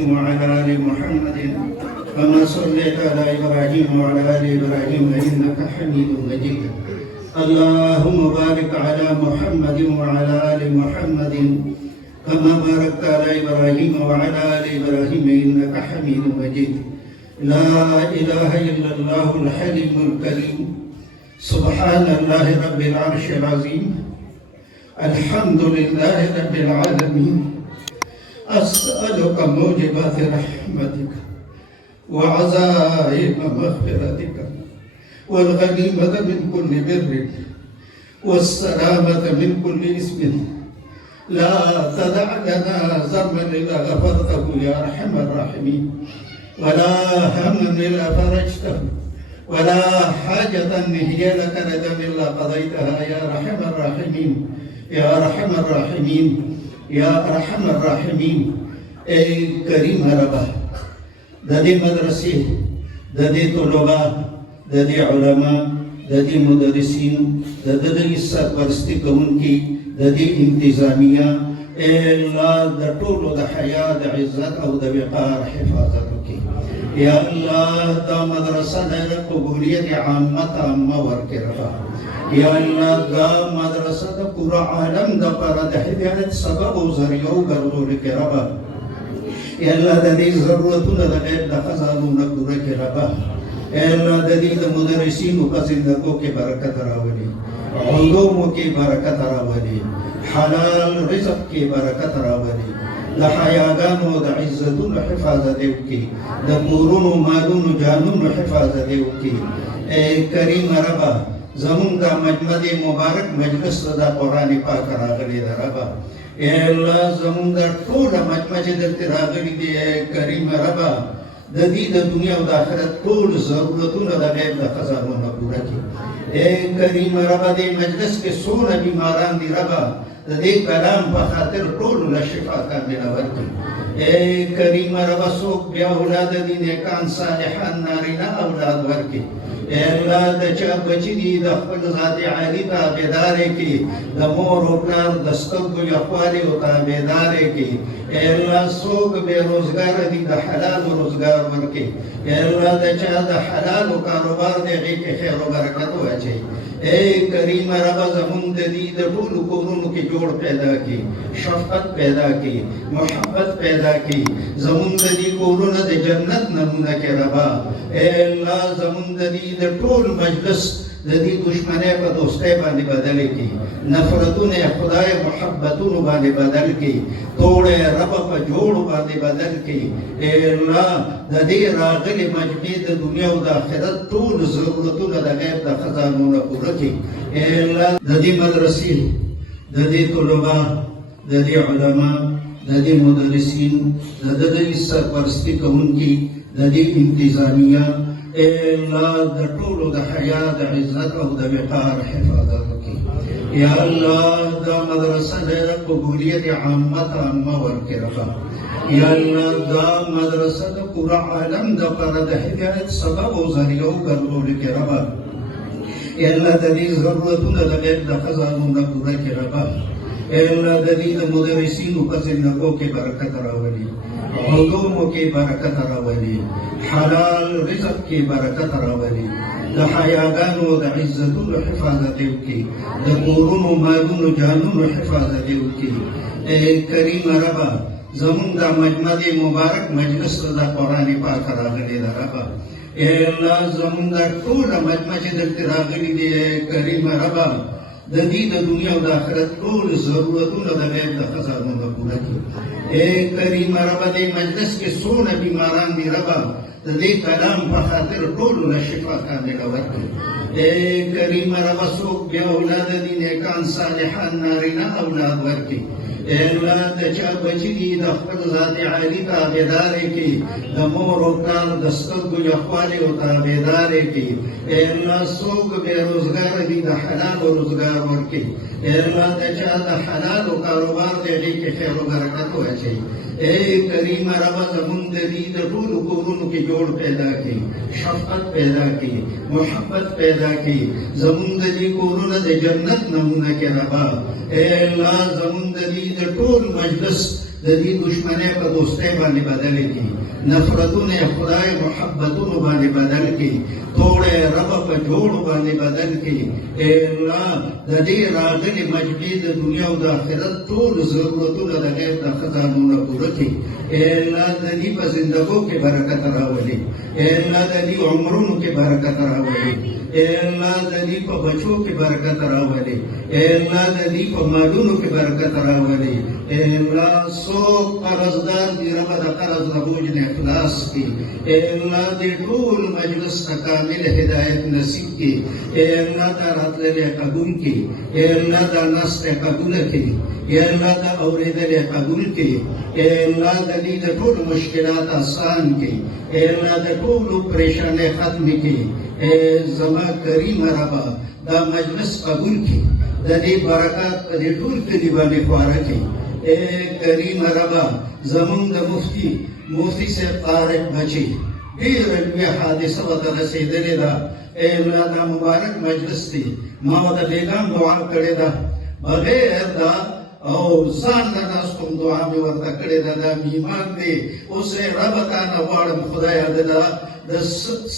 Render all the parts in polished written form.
وعلى آل محمد كما صليت على إبراهيم وعلى آل إبراهيم إنك حميد مجيد اللهم بارك على محمد وعلى آل محمد كما باركت على إبراهيم وعلى آل إبراهيم إنك حميد مجيد لا إله إلا الله الحليم الكريم سبحان الله رب العرش العظيم الحمد لله رب العالمين أسألك موجبات رحمتك وعزائم مغفرتك والغنيمة من كل بر والسلامة من كل اسم لا تدع لنا ذنبا إلا غفرته يا أرحم الراحمين ولا هما إلا فرجته ولا حاجة هي لك ردا إلا قضيتها يا أرحم الراحمين يا أرحم الراحمين يا أرحم الراحمين اے کریم ربا ددی مدرسے ددی طلبا ددی علماء ددی مدرسین ددی سرپرستی کونکی ددی انتظامیہ اے اللہ د ټولو د حیا د عزت او د وقار حفاظت وکړي یا الله دا مدرسه د قبولیت عامه تامه ورکړي ربا یا الله دا مدرسه د پورا عالم د پر د هدایت سبب او ذریعہ ګرځول کې ربا یا الله د دې ضرورتونو د غیب د خزانو پوره کې ربا یا الله د دې د مدرسینو په زندګو کې برکت راولي علومو کې برکت راولي حلال رزق کې برکت راولي د حیاګانو د عزتونو حفاظت وکړي د کورونو مالونو جانونو حفاظت وکړي اے کریم ربا زمون دا مجمد مبارک مجلس دا قرآن پاک راغلی دا ربا اے اللہ زمون دا طول مجمد راغلی دی اے کریم ربا دا دی دا دنیا و دا آخرت طول ضرورتون دا غیب دا خزانون پورا کی اے کریم ربا دی مجلس کے سون بیماران دی ربا دا دی کلام پا خاطر طول لشفا کامل ورکی اے کریم ربا سوک بیا اولاد دی نیکان صالحان نارینا اولاد ورکی اے اللہ دا چا بچی دی دا خپل ذات عالی تابدارے کی دا مور و پلار دستگ و یقوالی و تابدارے کی اے اللہ سوک بے روزگار دی دا حلال و روزگار ورکی اے اللہ دا چا دا حلال و کاروبار دے غی کے خیر و برکت ہو اچھے اے کریم ربا زمون دی دا طول کورونو کی جوڑ پیدا کی شفقت پیدا کی محبت پیدا کی زمون دی کورونو دی جنت نمونہ کے ربا اے اللہ زمون دی دا طول مجلس دی دشمنے پا دوستے بانے بدل کی نفرتون خدای محبتون بانے بدل کی توڑے رب پا جوڑ بانے بدل کی اے اللہ دی راغل مجمید دنیا و دا آخرت طول ضرورتون دا غیب دا خزانون پورا کی اے اللہ دی مدرسی دی طلبا دی علماء دی مدرسین دی سرپرستی کونکی دی انتظامیہ اے اللہ دا طولو دا حیا دا عزت او دا وقار حفاظت کی یا اللہ دا مدرسہ دا قبولیت عامت عامہ ورکی رفا یا اللہ دا مدرسہ دا پورا عالم دا پر دا ہدایت سبب و ذریعہ گردول کی رفا یا اللہ دا دی ضرورتون دا غیب دا خزانون پورا کی رفا اے اللہ دا دی دا مدرسینو پا زندگو کی برکت راولی علومو کی برکت راولی حلال رزق کی برکت راولی دا حیاگانو دا عزتونو حفاظت وکی دا کورونو مالونو جانونو حفاظت وکی اے کریم ربا زمون دا مجمد مبارک مجلس دا قرآن پاک راغلی دا ربا اے اللہ زمون دا طول مجمد راغلی دی اے کریم ربا دا دی دا دنیا و دا آخرت طول ضرورتون دا غیب دا خزانون دا پورا کی اے کریم ربا دی مجلس کے سون بیماران دی ربا دا دی کلام پا خاطر طول لشفا کامل ورکی اے کریم ربا سوک بیا اولاد دی نیکان صالحان نارینا اولاد ورکی اے اللہ دا چا بچی دی دا خپل ذات عالی تابدارے کی دا مور و پلار دستگ و یقوالی و تابدارے کی اے اللہ سوک بے روزگار دی دا حلال و روزگار ورکی اے اللہ دا چا دا حلال و کاروبار دے غی کے خیر و برکت ہو اچھے اے کریم ربا زمون دی دا طول کورونو کی جوڑ پیدا کی شفقت پیدا کی محبت پیدا کی زمون دی کورونو دی جنت نمونہ کے ربا اے اللہ زمون دی دا طول مجلس د دې دشمنۍ په دوستۍ باندې بدل کړي، نفرتونه خدای محبتونو باندې بدل کړي، توړې رب په جوړو باندې بدل کړي. اے الله د دې راغلي مجمع د دنیا او د آخرت ټول ضرورتونه د غیب د خزانونه پوره کړي. اے الله د دې په زندګو کې برکت راولي. اے الله د دې عمرونو کې برکت راولي. اے الله د دې په بچو کې برکت راولي. اے الله د دې په مالونو کې برکت راولي. اے الله څوک قرضدار دي رب د قرض له بوج نه خلاص کړي. اے الله دې ټول مجلس ته کامل هدایت نصیب کړي. اے الله دا راتللې قبول کړي. اے الله دا نسته قبول کړي. اے الله دا اورېدلې قبول کړي. اے الله د دې د ټول مشکلات آسان کړي. اے الله د ټول پریشانۍ ختم کړي. اے زما کریم ربا دا مجلس قبول کړي. د دې برکات په دې ټول کلي باندې خواره کړي. اے کریم ربا زمونږ د مفتی صاحب طارق بچي ډېره لویه حادثه ورته رسېدلې ده. اے الله دا مبارک مجلس دی، ما ورته بېګام دعا کړې ده، بغیر دا او ځان نه ناستم دعا مې ورته کړې ده. دا مې ایمان دی. اوس یې ربه تا نه غواړم خدایه د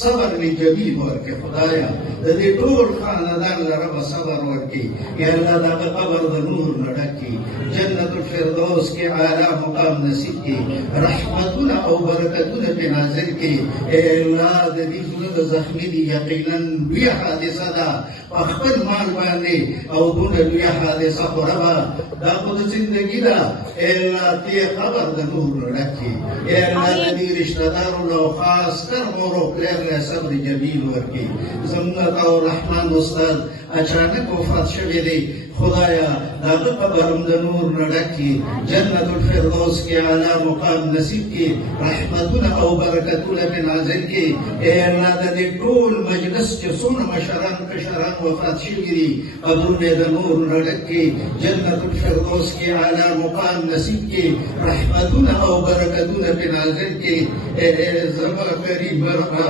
صبر می جمیل ورکړي. خدایا د دې ټول خاندان له ربه صبر ورکړي. یا الله دا قبر د نور نه ډکړي، جنت الفردوس کې اعلی مقام نصیب کړي، رحمتونه او برکتونه پرې نازل کړي. اے الله د دې زړه د زخمي دي یقینا لویه حادثه ده په خپل مال باندې او دونه لویه حادثه خو ربه دا خو د زندګي ده. اے الله دې قبر د نور نه ډکړي. اے الله د دې رشته دارو له خاص کر مور او پلار له صبر جمیل ورکړي. زموږ او رحمان استاد اچانک وفات شوی دی، خدایا داغه قبر د نور نه ډکړي، جنت الفردوس کې اعلی مقام نصیب کړي، رحمتونه او برکتونه پرې نازل کړي. اے الله د دې ټول مجلس چې څومره مشران کشران وفات شوي دي قبرونه د نور نه ډک کړي، جنت الفردوس کې اعلی مقام نصیب کړي، رحمتونه او برکتونه پرې نازل کړي. اے زما کریم ربا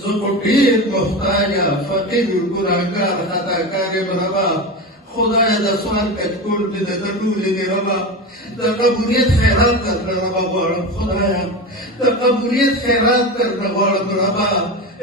زه خو ډېر محتاجه فقیر ګناهګار خطاکار یم ربا. خدایا د سوال کچکول مې د ټولې دې ربا د قبولیت خیرات درنه ربا غواړم. خدایا د قبولیت خیرات درنه غواړم ربا.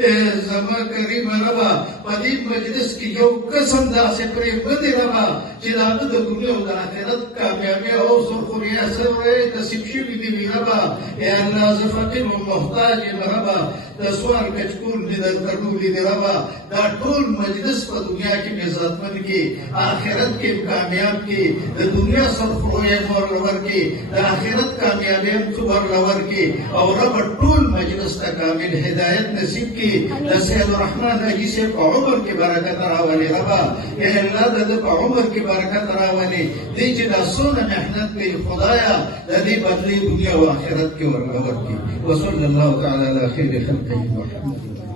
اے زما کریم ربا په دې مجلس کې یو قسم داسې پرېږدي ربا چې د هغه د دنیا او د آخرت کامیابي او سرخوریا سره نصیب شوي دي وي ربا. اے الله زه فقیر و محتاج یم ربا، د سوال کچکول مې درته ټولې دي ربا. دا ټول مجلس په دنیا کې مې عزتمن کړي، آخرت کې کامیاب کړي، د دنیا سرخوریا ورله ورکړي، د آخرت کامیابي هم ورله ورکړي او ربا ټول مجلس ته کامل هدایت نصیب کړي. د سید الرحمن حاجي صاحب په عمر کې برکت راولي ربا. اے الله د ده په عمر کې برکت راولي. دی چې دا څونه محنت کوي خدایا د دې بدلې دنیا او آخرت کې ورله ورکړي. وصلی الله تعالی علی خیر خلقه محمد.